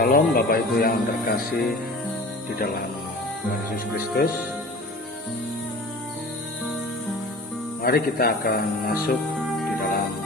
Salam Bapak Ibu yang terkasih di dalam Tuhan Yesus Kristus. Mari kita akan masuk di dalam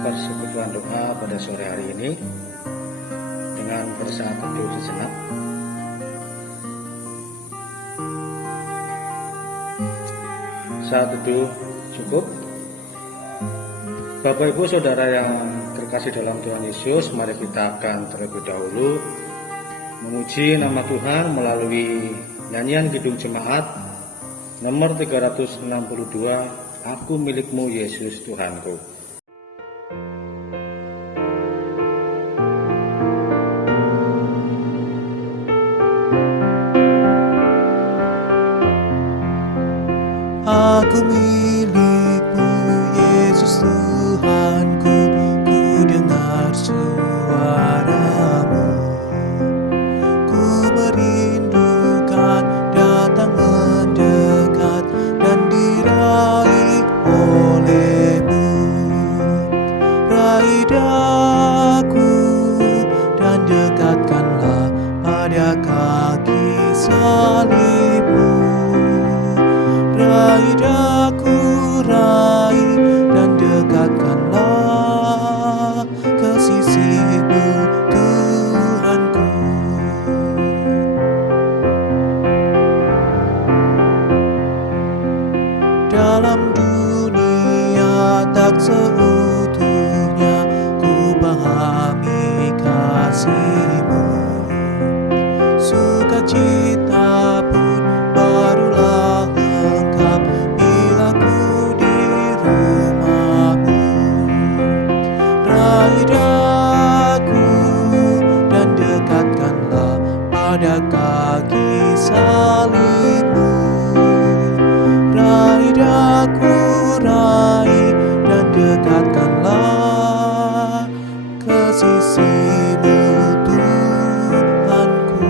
persekutuan doa pada sore hari ini dengan bersaat teduh sejenak. Saat teduh cukup. Bapak Ibu Saudara yang terkasih dalam Tuhan Yesus, mari kita akan terlebih dahulu memuji nama Tuhan melalui nyanyian Kidung Jemaat nomor 362, Aku Milikmu Yesus Tuhanku. Aku milikmu Yesus Tuhanku, ku dengar suaramu, ku merindukan datang mendekat dan diraih olehmu. Raih daku dan dekatkanlah pada kaki salibmu. Raih daku, raih dan dekatkanlah ke sisimu Tuhanku. Dalam dunia tak seutuhnya ku pahami kasih-Mu, sukacita pun barulah lengkap bila ku di rumah-Mu. Raih daku dan dekatkanlah pada kaki salib-Mu. Raih daku, raih dan dekatkanlah ke sisi-Mu Tuhanku.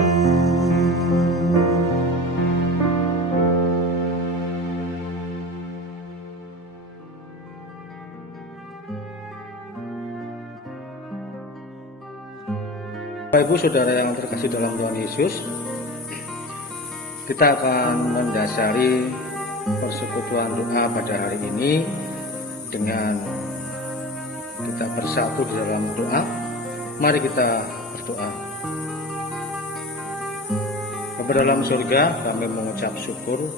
Bapak Ibu Saudara yang terkasih dalam Tuhan Yesus, kita akan mendasari persekutuan doa pada hari ini dengan kita bersatu di dalam doa. Mari kita berdoa. Bapa dalam surga, kami mengucap syukur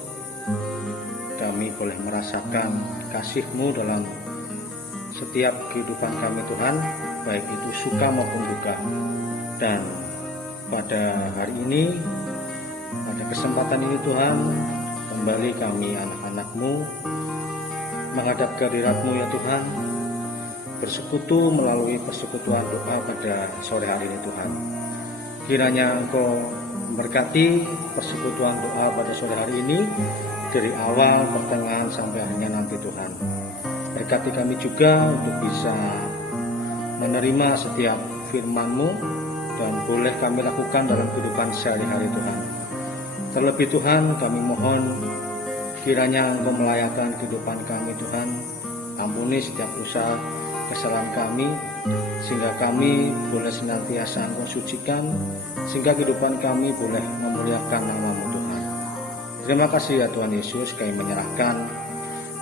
kami boleh merasakan kasih-Mu dalam setiap kehidupan kami Tuhan, baik itu suka maupun duka. Dan pada hari ini, pada kesempatan ini Tuhan, kembali kami anak-anak-Mu menghadap kehadirat-Mu ya Tuhan, bersekutu melalui persekutuan doa pada sore hari ini Tuhan. Kiranya Engkau memberkati persekutuan doa pada sore hari ini dari awal, pertengahan sampai akhirnya nanti Tuhan. Berkati kami juga untuk bisa menerima setiap firman-Mu dan boleh kami lakukan dalam kehidupan sehari-hari Tuhan. Terlebih Tuhan, kami mohon kiranya Engkau melayakan kehidupan kami Tuhan. Ampuni setiap dosa kesalahan kami, sehingga kami boleh senantiasa Engkau sucikan, sehingga kehidupan kami boleh memuliakan nama-Mu Tuhan. Terima kasih ya Tuhan Yesus, kami menyerahkan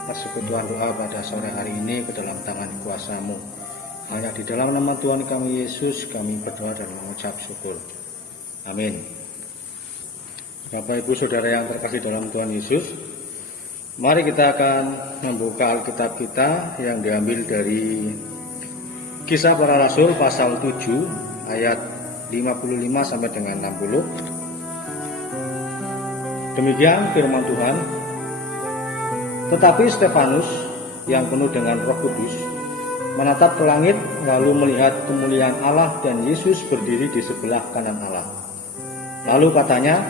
persekutuan doa pada sore hari ini ke dalam tangan kuasa-Mu. Hanya di dalam nama Tuhan kami Yesus kami berdoa dan mengucap syukur. Amin. Bapak Ibu Saudara yang terkasih dalam Tuhan Yesus, mari kita akan membuka Alkitab kita yang diambil dari Kisah Para Rasul pasal 7 ayat 55 sampai dengan 60. Demikian firman Tuhan. Tetapi Stefanus yang penuh dengan Roh Kudus menatap ke langit, lalu melihat kemuliaan Allah dan Yesus berdiri di sebelah kanan Allah. Lalu katanya,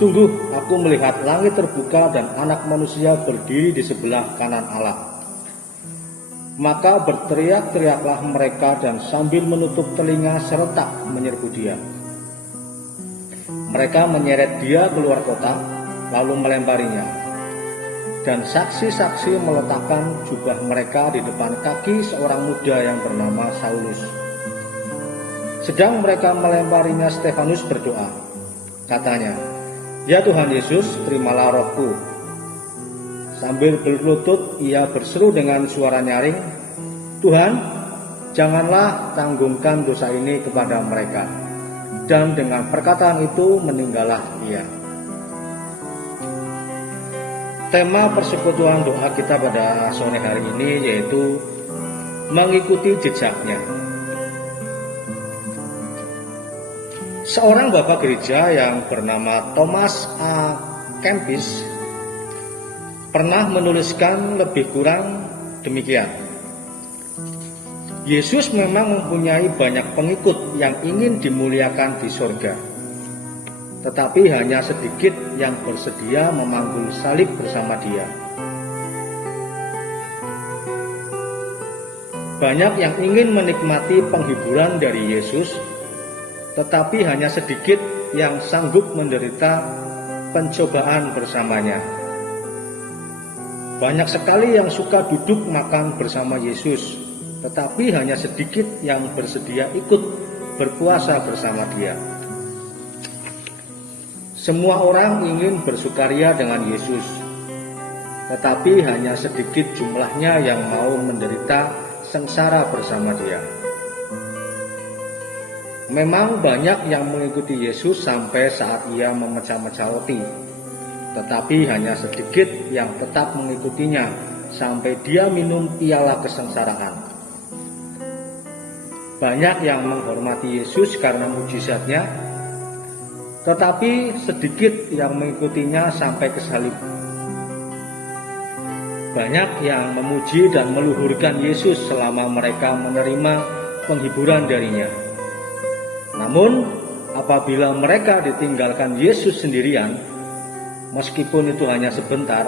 sungguh aku melihat langit terbuka dan anak manusia berdiri di sebelah kanan Allah. Maka berteriak-teriaklah mereka dan sambil menutup telinga serentak menyerbu dia. Mereka menyeret dia keluar kota, lalu melemparinya. Dan saksi-saksi meletakkan jubah mereka di depan kaki seorang muda yang bernama Saulus. Sedang mereka melemparinya, Stefanus berdoa. Katanya, "Ya Tuhan Yesus, terimalah rohku." Sambil berlutut ia berseru dengan suara nyaring, "Tuhan, janganlah tanggungkan dosa ini kepada mereka." Dan dengan perkataan itu meninggallah ia. Tema persekutuan doa kita pada sore hari ini yaitu mengikuti jejaknya. Seorang bapak gereja yang bernama Thomas A. Kempis pernah menuliskan lebih kurang demikian. Yesus memang mempunyai banyak pengikut yang ingin dimuliakan di surga, tetapi hanya sedikit yang bersedia memanggul salib bersama dia. Banyak yang ingin menikmati penghiburan dari Yesus, tetapi hanya sedikit yang sanggup menderita pencobaan bersamanya. Banyak sekali yang suka duduk makan bersama Yesus, tetapi hanya sedikit yang bersedia ikut berpuasa bersama dia. Semua orang ingin bersukaria dengan Yesus, tetapi hanya sedikit jumlahnya yang mau menderita sengsara bersama dia. Memang banyak yang mengikuti Yesus sampai saat ia memecah-mecah roti, tetapi hanya sedikit yang tetap mengikutinya sampai dia minum piala kesengsaraan. Banyak yang menghormati Yesus karena mujizatnya, tetapi sedikit yang mengikutinya sampai ke salib. Banyak yang memuji dan meluhurkan Yesus selama mereka menerima penghiburan darinya. Namun, apabila mereka ditinggalkan Yesus sendirian, meskipun itu hanya sebentar,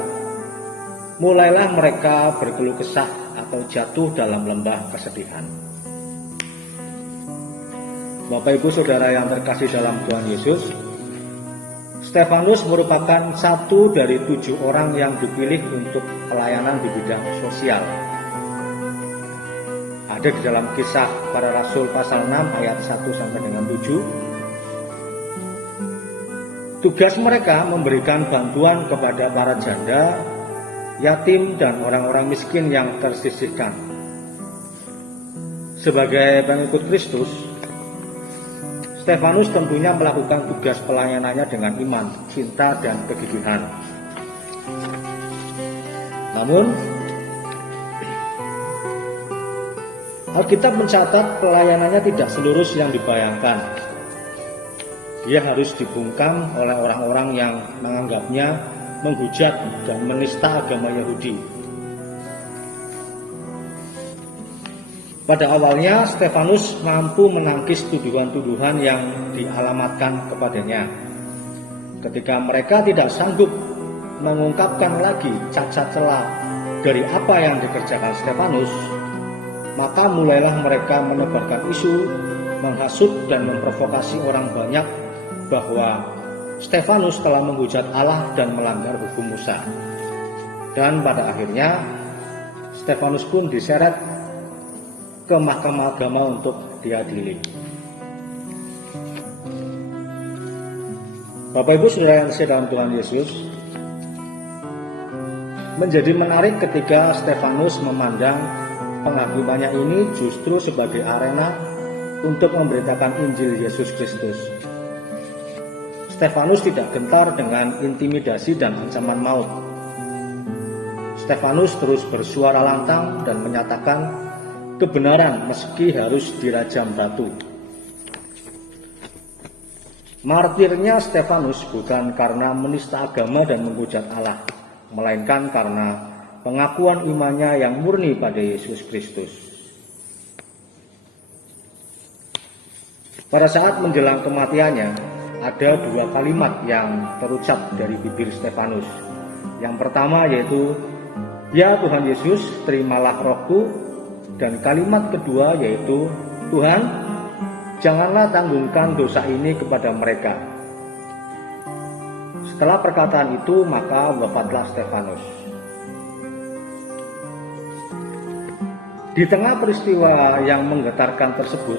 mulailah mereka berkeluh kesah atau jatuh dalam lembah kesedihan. Bapak Ibu Saudara yang terkasih dalam Tuhan Yesus, Stefanus merupakan satu dari 7 orang yang dipilih untuk pelayanan di bidang sosial. Ada di dalam Kisah Para Rasul pasal 6 ayat 1 sampai dengan 7. Tugas mereka memberikan bantuan kepada para janda, yatim, dan orang-orang miskin yang tersisihkan. Sebagai pengikut Kristus, Stefanus tentunya melakukan tugas pelayanannya dengan iman, cinta, dan kegigihan. Namun, Alkitab mencatat pelayanannya tidak selurus yang dibayangkan. Dia harus dibungkam oleh orang-orang yang menganggapnya menghujat dan menista agama Yahudi. Pada awalnya, Stefanus mampu menangkis tuduhan-tuduhan yang dialamatkan kepadanya. Ketika mereka tidak sanggup mengungkapkan lagi cacat celah dari apa yang dikerjakan Stefanus, maka mulailah mereka menebarkan isu, menghasut dan memprovokasi orang banyak bahwa Stefanus telah menghujat Allah dan melanggar hukum Musa. Dan pada akhirnya, Stefanus pun diseret ke mahkamah agama untuk diadili. Bapak Ibu Saudara yang kasih dalam Tuhan Yesus, menjadi menarik ketika Stefanus memandang penghakimannya ini justru sebagai arena untuk memberitakan Injil Yesus Kristus. Stefanus tidak gentar dengan intimidasi dan ancaman maut. Stefanus terus bersuara lantang dan menyatakan kebenaran meski harus dirajam batu. Martirnya Stefanus bukan karena menista agama dan menghujat Allah, melainkan karena pengakuan imannya yang murni pada Yesus Kristus. Pada saat menjelang kematiannya, ada 2 kalimat yang terucap dari bibir Stefanus. Yang pertama yaitu, "Ya Tuhan Yesus, terimalah rohku." Dan kalimat kedua yaitu, "Tuhan, janganlah tanggungkan dosa ini kepada mereka." Setelah perkataan itu, maka wafatlah Stefanus. Di tengah peristiwa yang menggetarkan tersebut,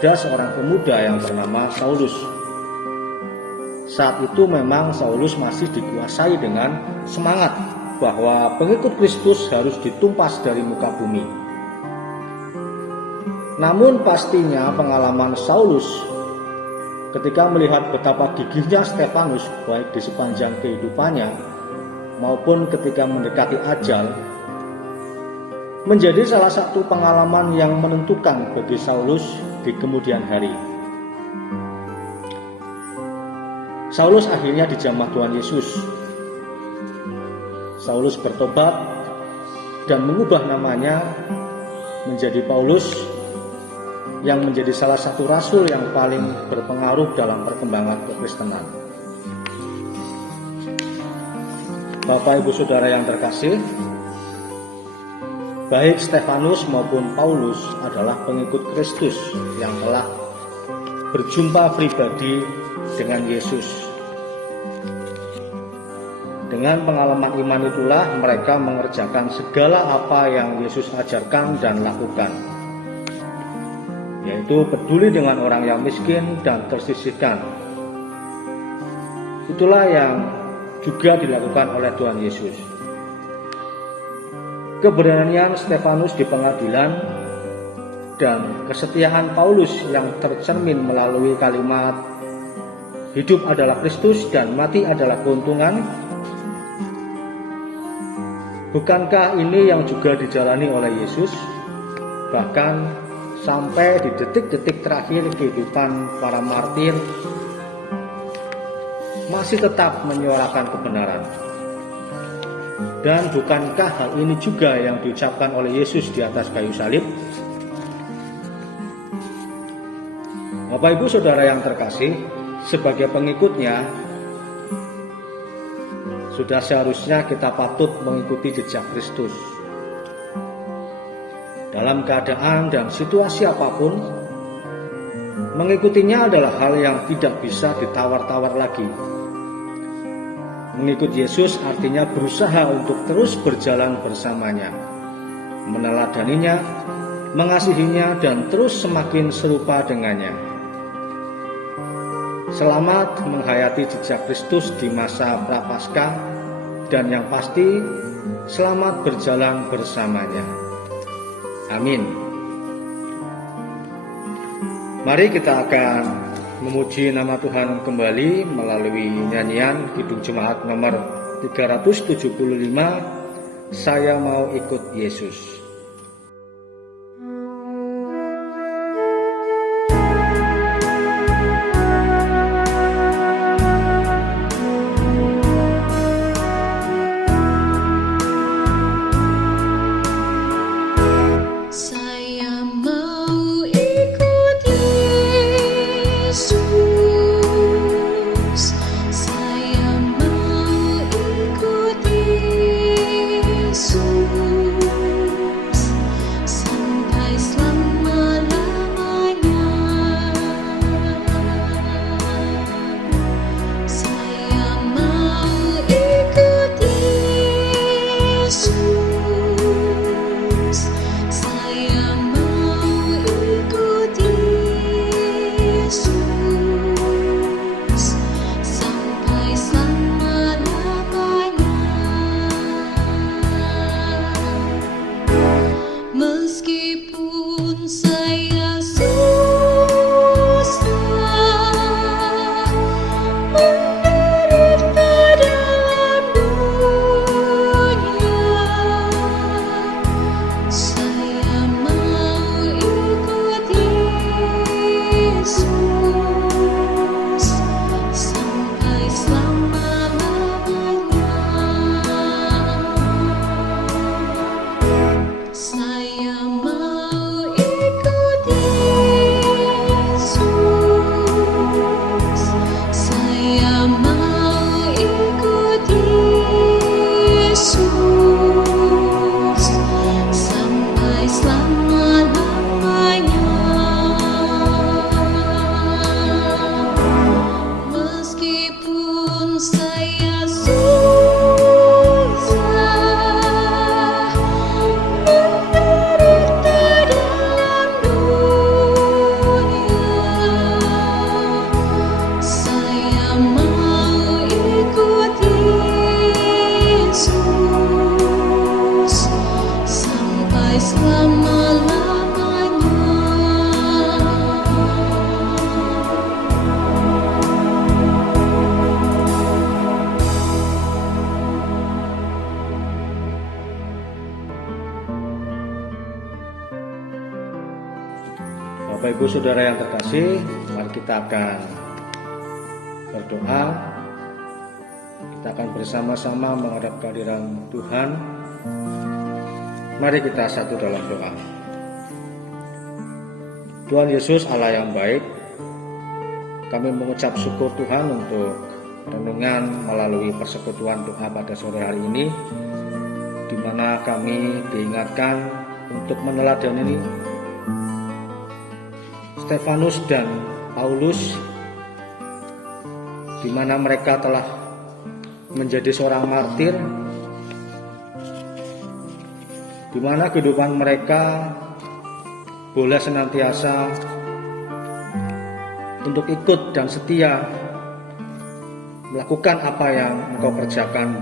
ada seorang pemuda yang bernama Saulus. Saat itu memang Saulus masih dikuasai dengan semangat bahwa pengikut Kristus harus ditumpas dari muka bumi. Namun pastinya pengalaman Saulus ketika melihat betapa gigihnya Stefanus baik di sepanjang kehidupannya maupun ketika mendekati ajal menjadi salah satu pengalaman yang menentukan bagi Saulus di kemudian hari. Saulus akhirnya dijamah Tuhan Yesus. Saulus bertobat dan mengubah namanya menjadi Paulus, yang menjadi salah satu rasul yang paling berpengaruh dalam perkembangan kekristenan. Bapak Ibu Saudara yang terkasih, baik Stefanus maupun Paulus adalah pengikut Kristus yang telah berjumpa pribadi dengan Yesus. Dengan pengalaman iman itulah mereka mengerjakan segala apa yang Yesus ajarkan dan lakukan, yaitu peduli dengan orang yang miskin dan tersisihkan. Itulah yang juga dilakukan oleh Tuhan Yesus. Keberanian Stefanus di pengadilan dan kesetiaan Paulus yang tercermin melalui kalimat hidup adalah Kristus dan mati adalah keuntungan. Bukankah ini yang juga dijalani oleh Yesus? Bahkan sampai di detik-detik terakhir kehidupan para martir masih tetap menyuarakan kebenaran. Dan bukankah hal ini juga yang diucapkan oleh Yesus di atas kayu salib? Bapak Ibu Saudara yang terkasih, sebagai pengikutnya sudah seharusnya kita patut mengikuti jejak Kristus. Dalam keadaan dan situasi apapun, mengikutinya adalah hal yang tidak bisa ditawar-tawar lagi. Mengikut Yesus artinya berusaha untuk terus berjalan bersamanya, meneladaninya, mengasihinya, dan terus semakin serupa dengannya. Selamat menghayati jejak Kristus di masa Prapaskah, dan yang pasti selamat berjalan bersamanya. Amin. Mari kita akan memuji nama Tuhan kembali melalui nyanyian Kidung Jemaat nomor 375, Saya Mau Ikut Yesus. Saudara yang terkasih, mari kita akan berdoa. Kita akan bersama-sama menghadap kehadiran Tuhan. Mari kita satu dalam doa. Tuhan Yesus, Allah yang baik, kami mengucap syukur Tuhan untuk renungan melalui persekutuan doa pada sore hari ini, di mana kami diingatkan untuk meneladani Stefanus dan Paulus, di mana mereka telah menjadi seorang martir, di mana kehidupan mereka boleh senantiasa untuk ikut dan setia melakukan apa yang Engkau kerjakan.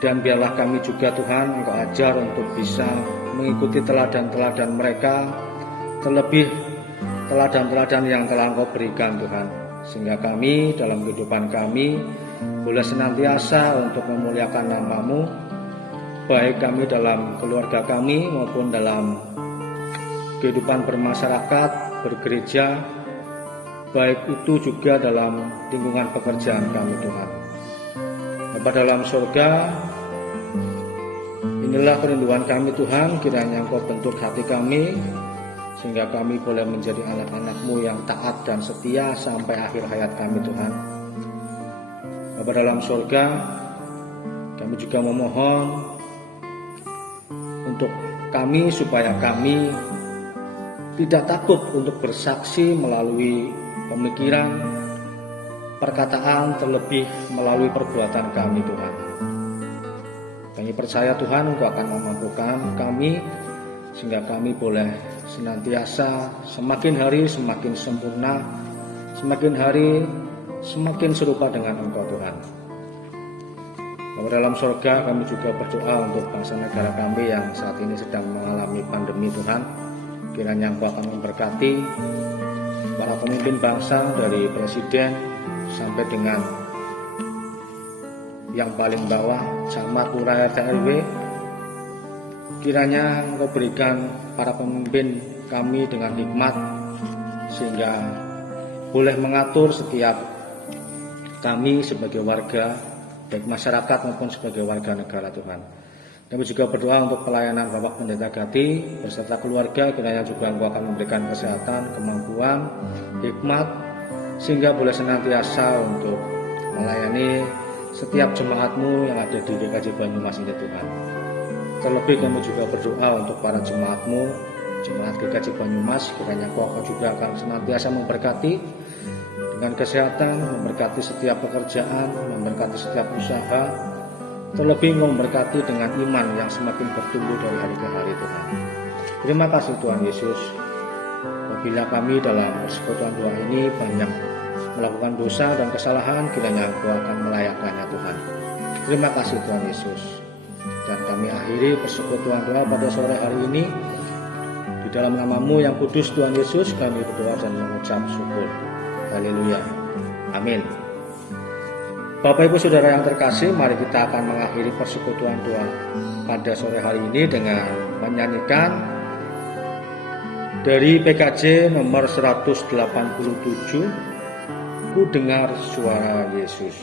Dan biarlah kami juga Tuhan Engkau ajar untuk bisa mengikuti teladan-teladan mereka, terlebih teladan-teladan yang telah Engkau berikan Tuhan, sehingga kami dalam kehidupan kami boleh senantiasa untuk memuliakan nama-Mu, baik kami dalam keluarga kami maupun dalam kehidupan bermasyarakat, bergereja, baik itu juga dalam lingkungan pekerjaan kami Tuhan. Bapa dalam surga, inilah kerinduan kami Tuhan, kiranya Engkau bentuk hati kami, sehingga kami boleh menjadi anak-anak-Mu yang taat dan setia sampai akhir hayat kami Tuhan. Bapa dalam surga, kami juga memohon untuk kami supaya kami tidak takut untuk bersaksi melalui pemikiran, perkataan, terlebih melalui perbuatan kami Tuhan. Kami percaya Tuhan Engkau akan memampukan kami, sehingga kami boleh senantiasa semakin hari semakin sempurna, semakin hari semakin serupa dengan Engkau Tuhan. Bapa dalam surga, kami juga berdoa untuk bangsa negara kami yang saat ini sedang mengalami pandemi Tuhan. Kiranya Engkau akan memberkati para pemimpin bangsa, dari presiden sampai dengan yang paling bawah, camat, lurah, RT, RW. Kiranya Engkau berikan para pemimpin kami dengan hikmat, sehingga boleh mengatur setiap kami sebagai warga, baik masyarakat maupun sebagai warga negara Tuhan. Kami juga berdoa untuk pelayanan Bapak Pendeta Gati beserta keluarga, kiranya juga Engkau akan memberikan kesehatan, kemampuan, hikmat, sehingga boleh senantiasa untuk melayani setiap jemaat-Mu yang ada di GKJ Banyumas ini Tuhan. Terlebih kami juga berdoa untuk para jemaat-Mu, jemaat GKJ Banyumas, kiranya Engkau juga akan senantiasa memberkati dengan kesehatan, memberkati setiap pekerjaan, memberkati setiap usaha, terlebih memberkati dengan iman yang semakin bertumbuh dari hari ke hari Tuhan. Terima kasih Tuhan Yesus. Apabila kami dalam persekutuan doa ini banyak melakukan dosa dan kesalahan, kiranya Engkau akan melayakannya Tuhan. Terima kasih Tuhan Yesus. Dan kami akhiri persekutuan doa pada sore hari ini. Di dalam nama-Mu yang kudus Tuhan Yesus, kami berdoa dan mengucap syukur. Haleluya. Amin. Bapak Ibu Saudara yang terkasih, mari kita akan mengakhiri persekutuan doa pada sore hari ini dengan menyanyikan dari PKJ nomor 187, Ku Dengar Suara Yesus.